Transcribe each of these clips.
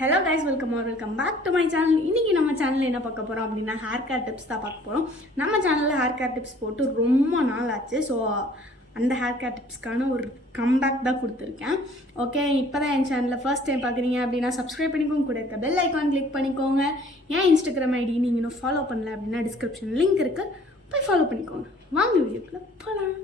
Hello guys, welcome back to my channel. இன்றைக்கி நம்ம சேனலில் என்ன பார்க்க போகிறோம் அப்படின்னா ஹேர் கேர் டிப்ஸ் தான் பார்க்க போகிறோம். நம்ம சேனலில் ஹேர் கேர் டிப்ஸ் போட்டு ரொம்ப நாள் ஆச்சு. ஸோ அந்த ஹேர் கேர் டிப்ஸ்க்கான ஒரு கம்பேக் தான் கொடுத்துருக்கேன். ஓகே, இப்போ தான் என் சேனலில் ஃபர்ஸ்ட் டைம் பார்க்குறீங்க அப்படின்னா சப்ஸ்கிரைப் பண்ணிக்கோங்க, கூட இருக்க பெல் ஐக்கான் கிளிக் பண்ணிக்கோங்க. ஏன் இன்ஸ்டாகிராம் ஐடி நீங்கள் இன்னும் ஃபாலோ பண்ணல அப்படின்னா டிஸ்கிரிப்ஷன் லிங்க் இருக்குது, போய் ஃபாலோ பண்ணிக்கோங்க. வாங்க வீடியோக்குள்ள போகலாம்.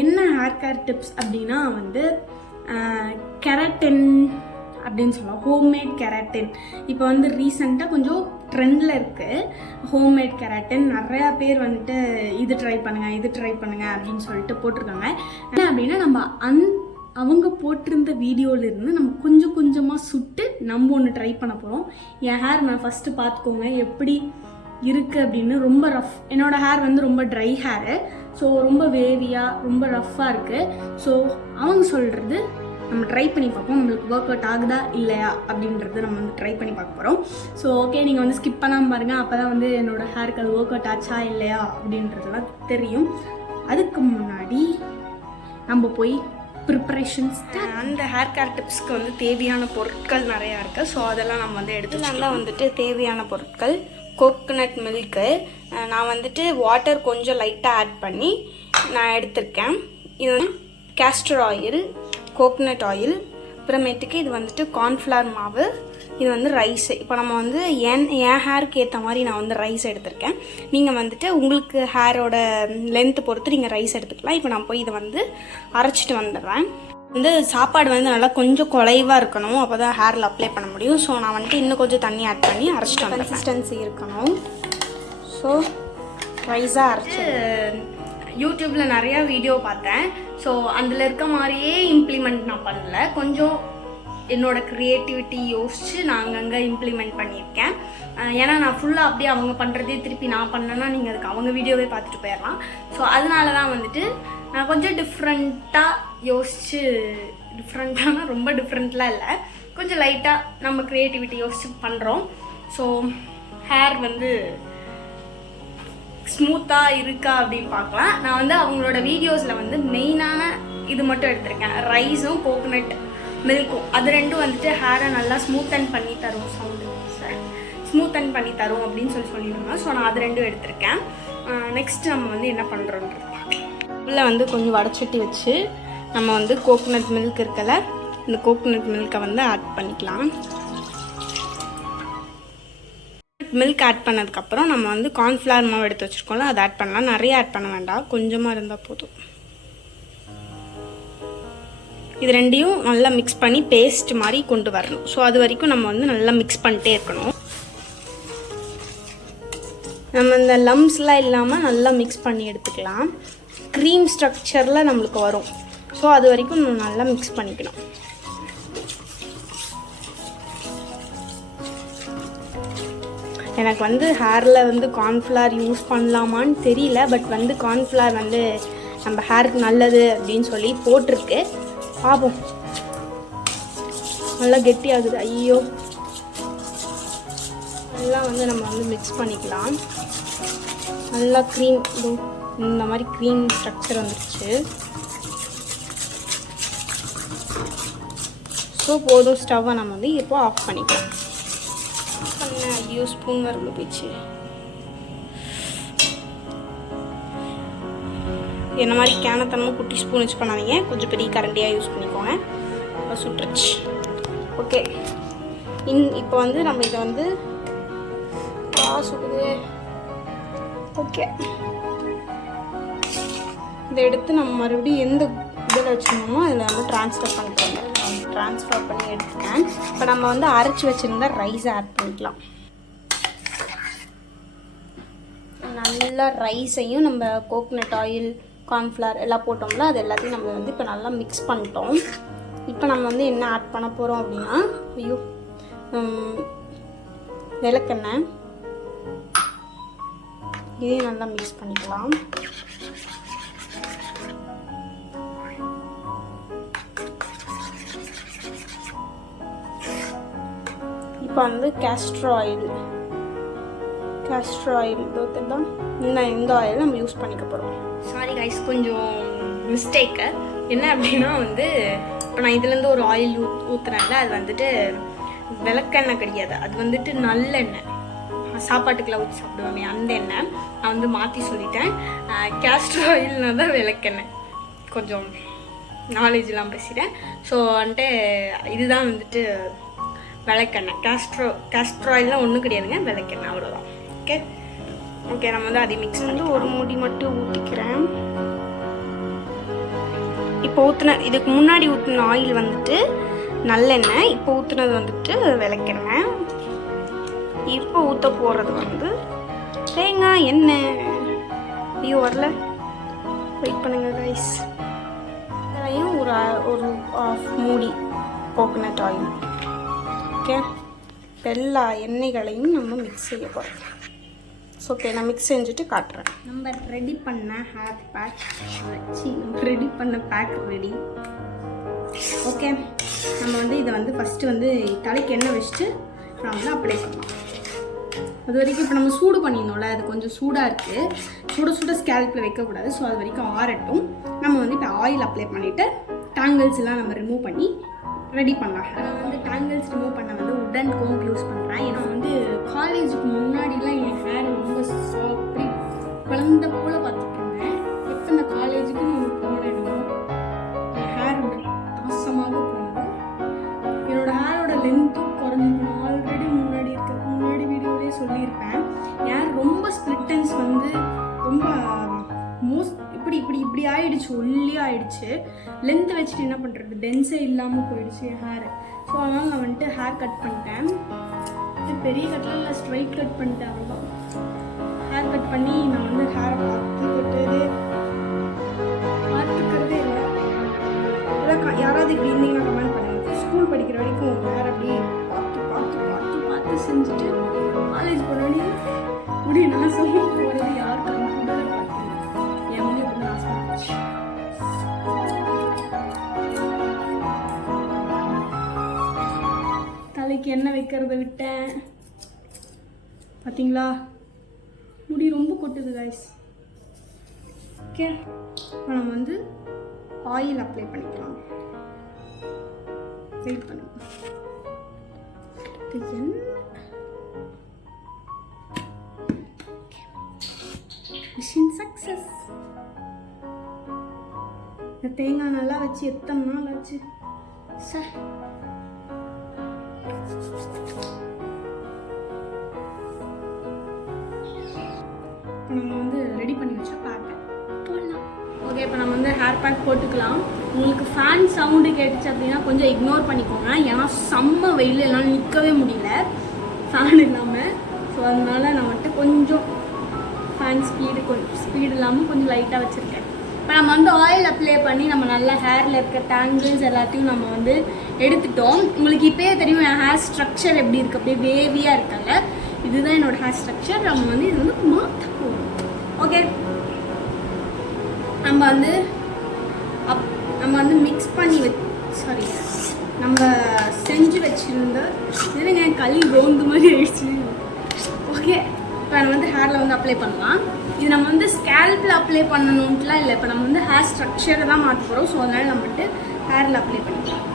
என்ன ஹேர் கேர் டிப்ஸ் அப்படின்னா கெராட்டின் அப்படின்னு சொல்லலாம். ஹோம்மேட் கெராட்டின் இப்போ ரீசெண்டாக கொஞ்சம் ட்ரெண்டில் இருக்குது. ஹோம்மேட் கெராட்டின் நிறையா பேர் இது ட்ரை பண்ணுங்கள் அப்படின்னு சொல்லிட்டு போட்டிருக்காங்க. என்ன அப்படின்னா நம்ம அவங்க போட்டிருந்த வீடியோவிலேருந்து நம்ம கொஞ்சம் கொஞ்சமாக சுட்டு நம்ம ஒன்று ட்ரை பண்ண போகிறோம். என் ஹேர் நான் ஃபஸ்ட்டு பார்த்துக்கோங்க எப்படி இருக்குது அப்படின்னு. ரொம்ப ரஃப், என்னோடய ஹேர் ரொம்ப ட்ரை ஹேரு. ஸோ ரொம்ப வேவியாக ரொம்ப ரஃப்பாக இருக்குது. ஸோ அவங்க சொல்கிறது நம்ம ட்ரை பண்ணி பார்ப்போம், நம்மளுக்கு ஒர்க் அவுட் ஆகுதா இல்லையா அப்படின்றது நம்ம ட்ரை பண்ணி பார்க்க போகிறோம். ஸோ ஓகே, நீங்கள் ஸ்கிப் பண்ணாமல் பாருங்கள். அப்போ தான் என்னோடய ஹேருக்கு அது ஒர்க் அவுட் ஆச்சா இல்லையா அப்படின்றதுலாம் தெரியும். அதுக்கு முன்னாடி நம்ம போய் ப்ரிப்பரேஷன்ஸ். அந்த ஹேர் கேர் டிப்ஸ்க்கு தேவையான பொருட்கள் நிறையா இருக்குது. ஸோ அதெல்லாம் நம்ம எடுத்து நல்லா தேவையான பொருட்கள். கோகனட் மில்க்கு நான் வாட்டர் கொஞ்சம் லைட்டாக ஆட் பண்ணி நான் எடுத்திருக்கேன். இது கேஸ்டர் ஆயில், கோகனட் ஆயில், அப்புறமேட்டுக்கு இது கார்ன்ஃப்ளவர் மாவு, இது ரைஸ். இப்போ நம்ம என் ஹேருக்கு ஏற்ற மாதிரி நான் ரைஸ் எடுத்திருக்கேன். நீங்கள் உங்களுக்கு ஹேரோட லென்த்து பொறுத்து நீங்கள் ரைஸ் எடுத்துக்கலாம். இப்போ நான் போய் இதை அரைச்சிட்டு வந்துடுறேன். சாப்பாடு நல்லா கொஞ்சம் குலைவாக இருக்கணும், அப்போ தான் ஹேரில் அப்ளை பண்ண முடியும். ஸோ நான் இன்னும் கொஞ்சம் தண்ணி ஆட் பண்ணி அரைச்சிட்டு வந்து கன்சிஸ்டன்சி இருக்கணும். ஸோ ரைஸாக அரைச்சி யூடியூப்பில் நிறையா வீடியோ பார்த்தேன். ஸோ அதில் இருக்க மாதிரியே இம்ப்ளிமெண்ட் நான் பண்ணல. கொஞ்சம் என்னோடய க்ரியேட்டிவிட்டி யோசித்து நான் அங்கங்கே இம்ப்ளிமெண்ட் பண்ணியிருக்கேன். ஏன்னா நான் ஃபுல்லாக அப்படியே அவங்க பண்ணுறதே திருப்பி நான் பண்ணேன்னா நீங்கள் அதுக்கு அவங்க வீடியோவே பார்த்துட்டு போயிடலாம். ஸோ அதனால தான் நான் கொஞ்சம் டிஃப்ரெண்ட்டாக யோசித்து, டிஃப்ரெண்ட்டானா ரொம்ப டிஃப்ரெண்ட்லாம் இல்லை, கொஞ்சம் லைட்டாக நம்ம க்ரியேட்டிவிட்டி யோசித்து பண்ணுறோம். ஸோ ஹேர் ஸ்மூத்தாக இருக்கா அப்படின்னு பார்க்கலாம். நான் அவங்களோட வீடியோஸில் மெயினான இது மட்டும் எடுத்திருக்கேன், ரைஸும் கோகனட் மில்க்கும். அது ரெண்டும் ஹேரை நல்லா ஸ்மூத்தன் பண்ணி தரும், ஸ்மூத்தன் பண்ணி தரும் அப்படின்னு சொல்லிடுவாங்க. ஸோ நான் அது ரெண்டும் எடுத்திருக்கேன். நெக்ஸ்ட் நம்ம என்ன பண்ணுறோன்றது பார்க்கலாம். உள்ள கொஞ்சம் வடச்சட்டி வச்சு நம்ம கோகனட் மில்க் இருக்கல, இந்த கோகனட் மில்கை ஆட் பண்ணிக்கலாம். மில்க் ஆட் பண்ணதுக்கப்புறம் நம்ம கார்ன்ஃப்ளவர் மாவு எடுத்து வச்சுருக்கோம்ல, அதை ஆட் பண்ணலாம். நிறைய ஆட் பண்ண வேண்டாம், கொஞ்சமாக இருந்தால் போதும். இது ரெண்டையும் நல்லா மிக்ஸ் பண்ணி பேஸ்ட் மாதிரி கொண்டு வரணும். ஸோ அது வரைக்கும் நம்ம நல்லா மிக்ஸ் பண்ணிட்டே இருக்கணும். நம்ம இந்த லம்ஸ்லாம் இல்லாமல் நல்லா மிக்ஸ் பண்ணி எடுத்துக்கலாம். க்ரீம் ஸ்ட்ரக்சரில் நம்மளுக்கு வரும். ஸோ அது வரைக்கும் நம்ம நல்லா மிக்ஸ் பண்ணிக்கணும். எனக்கு ஹேரில் கார்ன்ஃப்ளவர் யூஸ் பண்ணலாமான்னு தெரியல. பட் கார்ன்ஃப்ளவர் நம்ம ஹேருக்கு நல்லது அப்படின்னு சொல்லி போட்டிருக்கு. பார்ப்போம். நல்லா கெட்டியாகுது. ஐயோ, எல்லாம் நம்ம மிக்ஸ் பண்ணிக்கலாம். நல்லா க்ரீம், இந்த மாதிரி க்ரீம் ஸ்ட்ரக்சர் வந்துருச்சு. ஸோ போதும், ஸ்டவ்வை நம்ம இப்போ ஆஃப் பண்ணிக்கலாம். ஐயோ, ஸ்பூன் வரல போயிடுச்சு. என்ன மாதிரி கேனத்தனமும் குட்டி ஸ்பூன் யூஸ் பண்ணாதீங்க, கொஞ்சம் பெரிய கரண்டியாக யூஸ் பண்ணிக்கோங்க. இப்போ சுட்டுருச்சு. ஓகே, இப்போ நம்ம இதை சுடுது. ஓகே, இதை எடுத்து நம்ம மறுபடியும் எந்த இதில் வச்சுருந்தோமோ அதில் ட்ரான்ஸ்ஃபர் பண்ணிக்கோங்க. ட்ரான்ஸ்ஃபர் பண்ணி எடுத்துக்கேன். இப்போ நம்ம அரைச்சி வச்சுருந்தா ரைஸை ஆட் பண்ணிக்கலாம். நல்லா ரைஸையும் நம்ம கோகனட் ஆயில், கார்ன்ஃப்ளவர் எல்லாம் போட்டோம்ல, அது எல்லாத்தையும் நம்ம இப்போ நல்லா மிக்ஸ் பண்ணிட்டோம். இப்போ நம்ம என்ன ஆட் பண்ண போகிறோம் அப்படின்னா, ஐயோ, விளக்கெண்ணெய், இதையும் நல்லா மிக்ஸ் பண்ணிக்கலாம். இப்போ கேஸ்டர் ஆயில் கேஸ்டர் ஆயில் தான் இன்னும் இந்த ஆயில் நம்ம யூஸ் பண்ணிக்க போகிறோம். சாரி கைஸ், கொஞ்சம் மிஸ்டேக்கு. என்ன அப்படின்னா வந்து இப்போ நான் இதுலேருந்து ஒரு ஆயில் ஊற்றுறேன்ல, அது வந்துட்டு விளக்கெண்ணெய் கிடையாது, அது வந்துட்டு நல்லெண்ணெய், சாப்பாட்டுக்கெல்லாம் ஊற்றி சாப்பிடுவோமே அந்த எண்ணெய். நான் வந்து மாற்றி சொல்லிட்டேன், கேஸ்டர் ஆயில்னா தான் விளக்கெண்ணெய். கொஞ்சம் நாலேஜ்லாம் பேசிட்டேன். ஸோ வந்துட்டு இதுதான் வந்துட்டு விளக்கெண்ணெய். கேஸ்டர் ஆயில்லாம் ஒன்றும் கிடையாதுங்க, விளக்கெண்ணெய், அவ்வளோதான். ஓகே ஓகே, நம்ம வந்து அதை மிக்ஸ் பண்ணி ஒரு மூடி மட்டும் ஊற்றிக்கிறேன். இப்போ இதுக்கு முன்னாடி ஊற்றின ஆயில் வந்துட்டு நல்லெண்ணெய், இப்போ ஊற்றுனது வந்துட்டு விளக்கெண்ணெய். இப்போ ஊற்ற போகிறது வந்து தேங்காய் எண்ணெய். ஐயோ வரல, வெயிட் பண்ணுங்க கைஸ். இதுலையும் ஒரு ஆஃப் மூடி கோகோனட் ஆயில். ஓகே, எல்லா எண்ணெய்களையும் நம்ம மிக்ஸ் செய்ய போகிறோம். ஓகே, நான் மிக்ஸ் செஞ்சுட்டு காட்டுறேன். நம்ம ரெடி பண்ண ஹேர் பேக் ரெடி பண்ண பேக் ரெடி. ஓகே, நம்ம வந்து இதை வந்து ஃபஸ்ட்டு வந்து தலைக்கு எண்ணெய் வச்சுட்டு நான் வந்து அப்ளை பண்ணலாம். அது வரைக்கும் இப்போ நம்ம சூடு பண்ணிடணும்ல, அது கொஞ்சம் சூடாக இருக்குது, சுட ஸ்கேல்பில் வைக்கக்கூடாது. ஸோ அது வரைக்கும் ஆறட்டும். நம்ம வந்து இப்போ ஆயில் அப்ளை பண்ணிவிட்டு டேங்கிள்ஸ் எல்லாம் நம்ம ரிமூவ் பண்ணி ரெடி பண்ணலாம். நான் வந்து டேங்கிள்ஸ் ரிமூவ் பண்ண வந்து உடன் கோம்ப் யூஸ் பண்ணுறேன். ஏன்னா வந்து காலேஜுக்கு முன்னாடிலாம் என் ஹேர் ரொம்ப அப்படி குழந்த போல் பார்த்துட்டு இருந்தேன். எப்போ இந்த காலேஜுக்கு போனேனோ என் ஹேர் நாசமாக போனது. என்னோட ஹேரோட லென்த்தும் குறைஞ்சிக்கணும். ஆல்ரெடி முன்னாடி வீடியோலேயே சொல்லியிருப்பேன். ஹேர் ரொம்ப ஸ்ப்ளிட்டன்ஸ் வந்து ரொம்ப இப்படி ஆயிடுச்சு, ஒல்லியாக ஆயிடுச்சு. லென்த் வச்சுட்டு என்ன பண்ணுறது, டென்ஸே இல்லாமல் போயிடுச்சு என் ஹேர். ஸோ அதனால் நான் வந்துட்டு ஹேர் கட் பண்ணிட்டேன். இது பெரிய கட்டில் இல்லை, ஸ்ட்ரைட் கட் பண்ணிட்டேன். அவ்வளோதான். ஹேர் கட் பண்ணி நான் வந்து ஹேரை பார்த்துக்கிறதே இல்லை. யாராவது இப்படி இருந்தீங்கன்னா கமெண்ட் பண்ணுங்க. ஸ்கூல் படிக்கிற வரைக்கும் ஹேர் அப்படியே பார்த்து செஞ்சுட்டு காலேஜ் போகிற வரையும் முடி நாசம் போகிறது யார் கம்ப்யூட்டரை பார்த்தீங்க. என் முடி அப்படி நாசம் போச்சு. தலைக்கு எண்ணெய் வைக்கிறத விட்டேன், பார்த்தீங்களா? முடி ரொம்ப கொட்டுது கைஸ். ஓகே, நம்ம வந்து ஆயில் அப்ளை பண்ணிக்கலாம். வெயிட் பண்ணுங்க. Machine success. இந்த தேங்காய் நல்லா வச்சு எத்தனை நாள் ஆச்சு சார். நம்ம வந்து ரெடி பண்ணி வச்சா பேக் போடலாம். ஓகே, இப்போ நம்ம வந்து ஹேர் பேக் போட்டுக்கலாம். உங்களுக்கு ஃபேன் சவுண்டு கேட்டுச்சு அப்படின்னா கொஞ்சம் இக்னோர் பண்ணிக்கோங்க. ஏன்னா செம்ம வெயில், என்னால் நிற்கவே முடியல ஃபேன் இல்லாமல். ஸோ அதனால நான் வந்துட்டு கொஞ்சம் ஃபேன் ஸ்பீடு இல்லாமல் கொஞ்சம் லைட்டாக வச்சுருக்கேன். இப்போ நம்ம வந்து ஆயில் அப்ளை பண்ணி நம்ம நல்லா ஹேரில் இருக்க டேங்கிள்ஸ் எல்லாத்தையும் நம்ம வந்து எடுத்துட்டோம். உங்களுக்கு இப்போயே தெரியும் என் ஹேர் ஸ்ட்ரக்சர் எப்படி இருக்குது, அப்படியே வேவியாக இருக்காங்க. இதுதான் என்னோடய ஹேர் ஸ்ட்ரக்சர். நம்ம வந்து இது வந்து மாற்ற போகிறோம். ஓகே, நம்ம வந்து மிக்ஸ் பண்ணி நம்ம செஞ்சு வச்சுருந்த இதுங்க களி கோந்து மாதிரி ஆயிடுச்சு. ஓகே, இப்போ நம்ம வந்து ஹேரில் வந்து அப்ளை பண்ணலாம். இது நம்ம வந்து ஸ்கேல்பில் அப்ளை பண்ணணுன்ட்டுலாம் இல்லை. இப்போ நம்ம வந்து ஹேர் ஸ்ட்ரக்சரை தான் மாற்ற போகிறோம். ஸோ அதனால் நம்ம வந்துட்டு ஹேரில் அப்ளை பண்ணிக்கலாம்.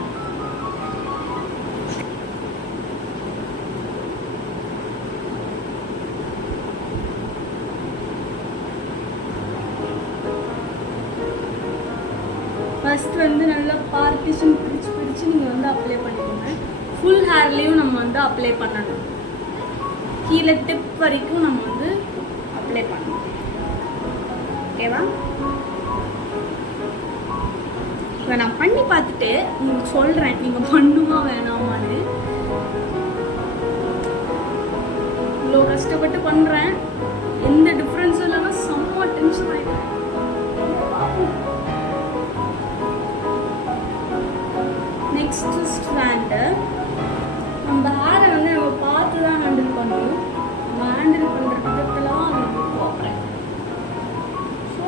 ஃபர்ஸ்ட் வந்து நல்லா பார்ட்டிஷன் பிரித்து நீங்கள் வந்து அப்ளை பண்ணிக்கோங்க. ஃபுல் ஹேர்லேயும் நம்ம வந்து அப்ளை பண்ணணும். கீழே டிப் வரைக்கும் நம்ம வந்து அப்ளை பண்ணணும். ஓகேவா? இப்போ நான் பண்ணி பார்த்துட்டு உங்களுக்கு சொல்கிறேன் நீங்கள் பண்ணுமா வேணாமான்னு. இவ்வளோ கஷ்டப்பட்டு பண்ணுறேன், எந்த டிஃப்ரென்ஸும் இல்லைன்னா செம்ம டென்ஷன் ஆகிடும். நெக்ஸ்ட் ஸ்ட்ராண்டு நம்ம ஹேரை வந்து நம்ம பார்த்து தான் ஹேண்டில் பண்ணணும். நம்ம ஹேண்டில் பண்ணுற விதத்தெல்லாம் அது நம்ம பார்க்குறேன். ஸோ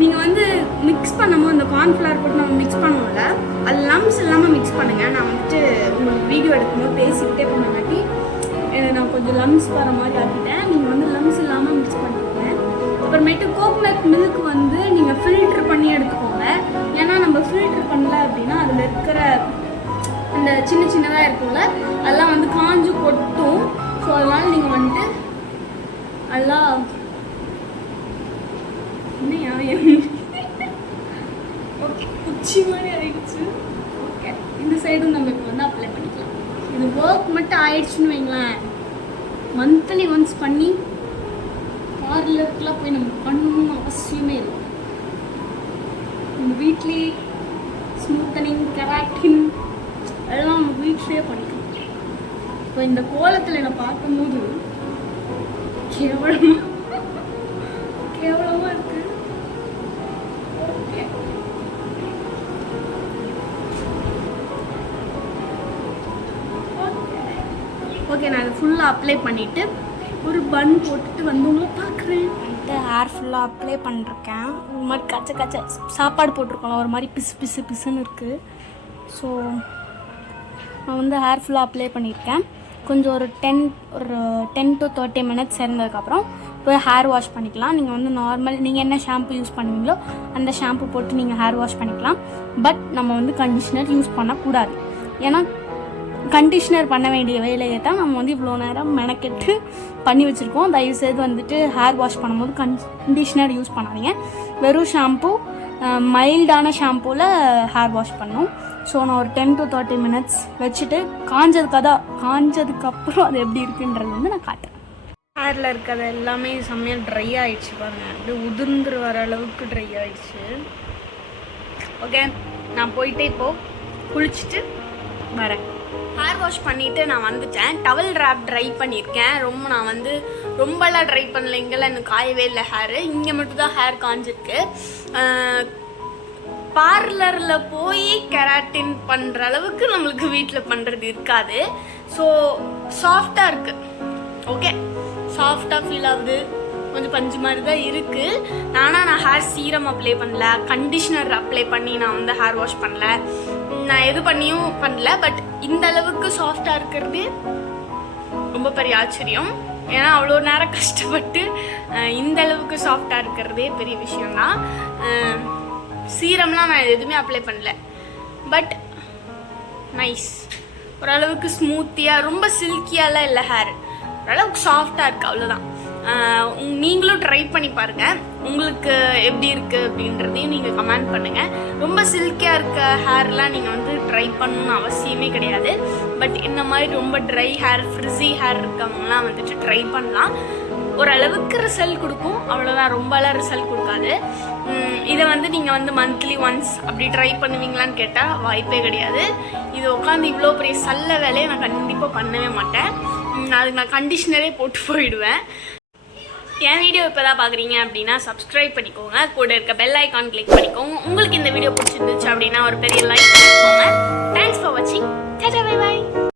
நீங்கள் வந்து மிக்ஸ் பண்ணும்போது இந்த கார்ன்ஃப்ளவர் போட்டு நம்ம மிக்ஸ் பண்ணுவோம்ல, அது லம்ஸ் இல்லாமல் மிக்ஸ் பண்ணுங்கள். நான் வந்துட்டு உங்களுக்கு வீடியோ எடுக்கும்போது பேசிக்கிட்டே பண்ணங்காட்டி நான் கொஞ்சம் லம்ஸ் வர மாதிரி ஆக்கிட்டேன். நீங்கள் வந்து லம்ஸ் இல்லாமல் மிக்ஸ் பண்ணிக்கோங்க. அப்புறமேட்டு கோகோனட் மில்க் வந்து நீங்கள் ஃபில்ட்ரு பண்ணி எடுத்துக்கோங்க. ஏன்னா நம்ம ஃபில்ட்ரு பண்ணல அப்படின்னா அதில் இருக்கிற அந்த சின்ன சின்னதாக இருக்கும்ல, அதெல்லாம் வந்து காஞ்சு கொட்டும். ஸோ அதனால் நீங்கள் வந்துட்டு எல்லாம் ஓகே குச்சி மாதிரி ஆயிடுச்சு. ஓகே, இந்த சைடும் நம்ம இப்போ வந்து அப்ளை பண்ணிக்கலாம். இது ஒர்க் மட்டும் ஆயிடுச்சுன்னு வைங்களேன், மந்த்லி ஒன்ஸ் பண்ணி பார்லருக்குலாம் போய் நம்ம பண்ணணும்னு அவசியமே இல்லை. நம்ம வீட்லேயே ஸ்மூத்தனிங், கெராட்டின் அதெல்லாம் நம்ம வீட்லேயே பண்ணிக்கலாம். இப்போ இந்த கோலத்தில் என்னை பார்க்கும்போது கேவலமாக இருக்கு. ஓகே, ஓகே, நான் அதை ஃபுல்லாக அப்ளை பண்ணிவிட்டு ஒரு பன் போட்டுட்டு வந்து உங்களை பார்க்குறேன். ஹேர் ஃபுல்லாக அப்ளை பண்ணிருக்கேன். ஒரு மாதிரி கச்ச சாப்பாடு போட்டிருக்கோம், ஒரு மாதிரி பிசுன்னு இருக்குது. ஸோ நான் வந்து ஹேர் ஃபுல்லாக அப்ளை பண்ணியிருக்கேன். கொஞ்சம் ஒரு 10 to 30 minutes இருந்ததுக்கப்புறம் போய் ஹேர் வாஷ் பண்ணிக்கலாம். நீங்கள் வந்து நார்மல் நீங்கள் என்ன ஷாம்பு யூஸ் பண்ணுவீங்களோ அந்த ஷாம்பு போட்டு நீங்கள் ஹேர் வாஷ் பண்ணிக்கலாம். பட் நம்ம வந்து கண்டிஷ்னர் யூஸ் பண்ணக்கூடாது. ஏன்னா கண்டிஷ்னர் பண்ண வேண்டிய வேலையை தான் நம்ம வந்து இவ்வளோ நேரம் மெனக்கெட்டு பண்ணி வச்சுருக்கோம். தயவுசெய்து வந்துட்டு ஹேர் வாஷ் பண்ணும்போது கண்டிஷ்னர் யூஸ் பண்ணாதீங்க. வெறும் ஷாம்பு, மைல்டான ஷாம்பூவில் ஹேர் வாஷ் பண்ணணும். ஸோ நான் ஒரு 10 to 30 minutes வச்சுட்டு காஞ்சதுக்கப்புறம் அது எப்படி இருக்குன்றது வந்து நான் காட்டுறேன். ஹேரில் இருக்கிறது எல்லாமே செம்மையாக ட்ரை ஆகிடுச்சு பாருங்கள். அப்படியே உதிர்ந்துரு வர அளவுக்கு ட்ரை ஆகிடுச்சு. ஓகே, நான் போயிட்டு இப்போது குளிச்சுட்டு வரேன். ஹேர் வாஷ் பண்ணிவிட்டு நான் வந்துட்டேன். டவல் ரேப் ட்ரை பண்ணியிருக்கேன். நான் வந்து ரொம்பலாம் ட்ரை பண்ணல. இங்கெல்லாம் எனக்கு காயவே இல்லை ஹேரு. இங்கே மட்டும்தான் ஹேர் காஞ்சிருக்கு. பார்லரில் போய் கெராட்டின் பண்ணுற அளவுக்கு நம்மளுக்கு வீட்டில் பண்ணுறது இருக்காது. ஸோ சாஃப்டாக இருக்குது. ஓகே, சாஃப்டாக ஃபீல் ஆகுது. கொஞ்சம் பஞ்சு மாதிரி தான் இருக்குது. நான் ஹேர் சீரம் அப்ளை பண்ணல, கண்டிஷ்னர் அப்ளை பண்ணி நான் வந்து ஹேர் வாஷ் பண்ணல, நான் எது பண்ணியும் பண்ணல. பட் இந்த அளவுக்கு சாஃப்டாக இருக்கிறது ரொம்ப பெரிய ஆச்சரியம். ஏன்னா அவ்வளோ நேரம் கஷ்டப்பட்டு இந்த அளவுக்கு சாஃப்டாக இருக்கிறதே பெரிய விஷயம்தான். சீரம்லாம் நான் எதுவுமே அப்ளை பண்ணல. பட் நைஸ், ஓரளவுக்கு ஸ்மூத்தியாக, ரொம்ப சில்கியாலாம் இல்லை ஹேர், ஓரளவுக்கு சாஃப்டாக இருக்குது, அவ்வளோதான். நீங்களும் ட்ரை பண்ணி பாருங்கள், உங்களுக்கு எப்படி இருக்குது அப்படின்றதையும் நீங்கள் கமெண்ட் பண்ணுங்கள். ரொம்ப சில்கியாக இருக்க ஹேர்லாம் நீங்கள் வந்து ட்ரை பண்ணணும்னு அவசியமே கிடையாது. பட் இந்த மாதிரி ரொம்ப ட்ரை ஹேர், ஃப்ரிஸி ஹேர் இருக்கவங்கலாம் வந்துட்டு ட்ரை பண்ணலாம். ஓரளவுக்கு ரிசல்ட் கொடுக்கும், அவ்வளோதான். ரொம்பலாம் ரிசல்ட் கொடுக்காது. இதை வந்து நீங்கள் வந்து மந்த்லி ஒன்ஸ் அப்படி ட்ரை பண்ணுவீங்களான்னு கேட்டால் வாய்ப்பே கிடையாது. இது உட்காந்து இவ்வளோ பெரிய சல்ல வேலையை நான் கண்டிப்பாக பண்ணவே மாட்டேன். அதுக்கு நான் கண்டிஷ்னரே போட்டு போயிடுவேன். என் வீடியோ இப்போ தான் பார்க்குறீங்க அப்படின்னா சப்ஸ்கிரைப் பண்ணிக்கோங்க, கூட இருக்க பெல் ஐக்கான் கிளிக் பண்ணிக்கோங்க. உங்களுக்கு இந்த வீடியோ பிடிச்சிருந்துச்சு அப்படின்னா ஒரு பெரிய லைக் பண்ணிக்கோங்க. தேங்க்ஸ் ஃபார் வாட்சிங். Tata, bye bye.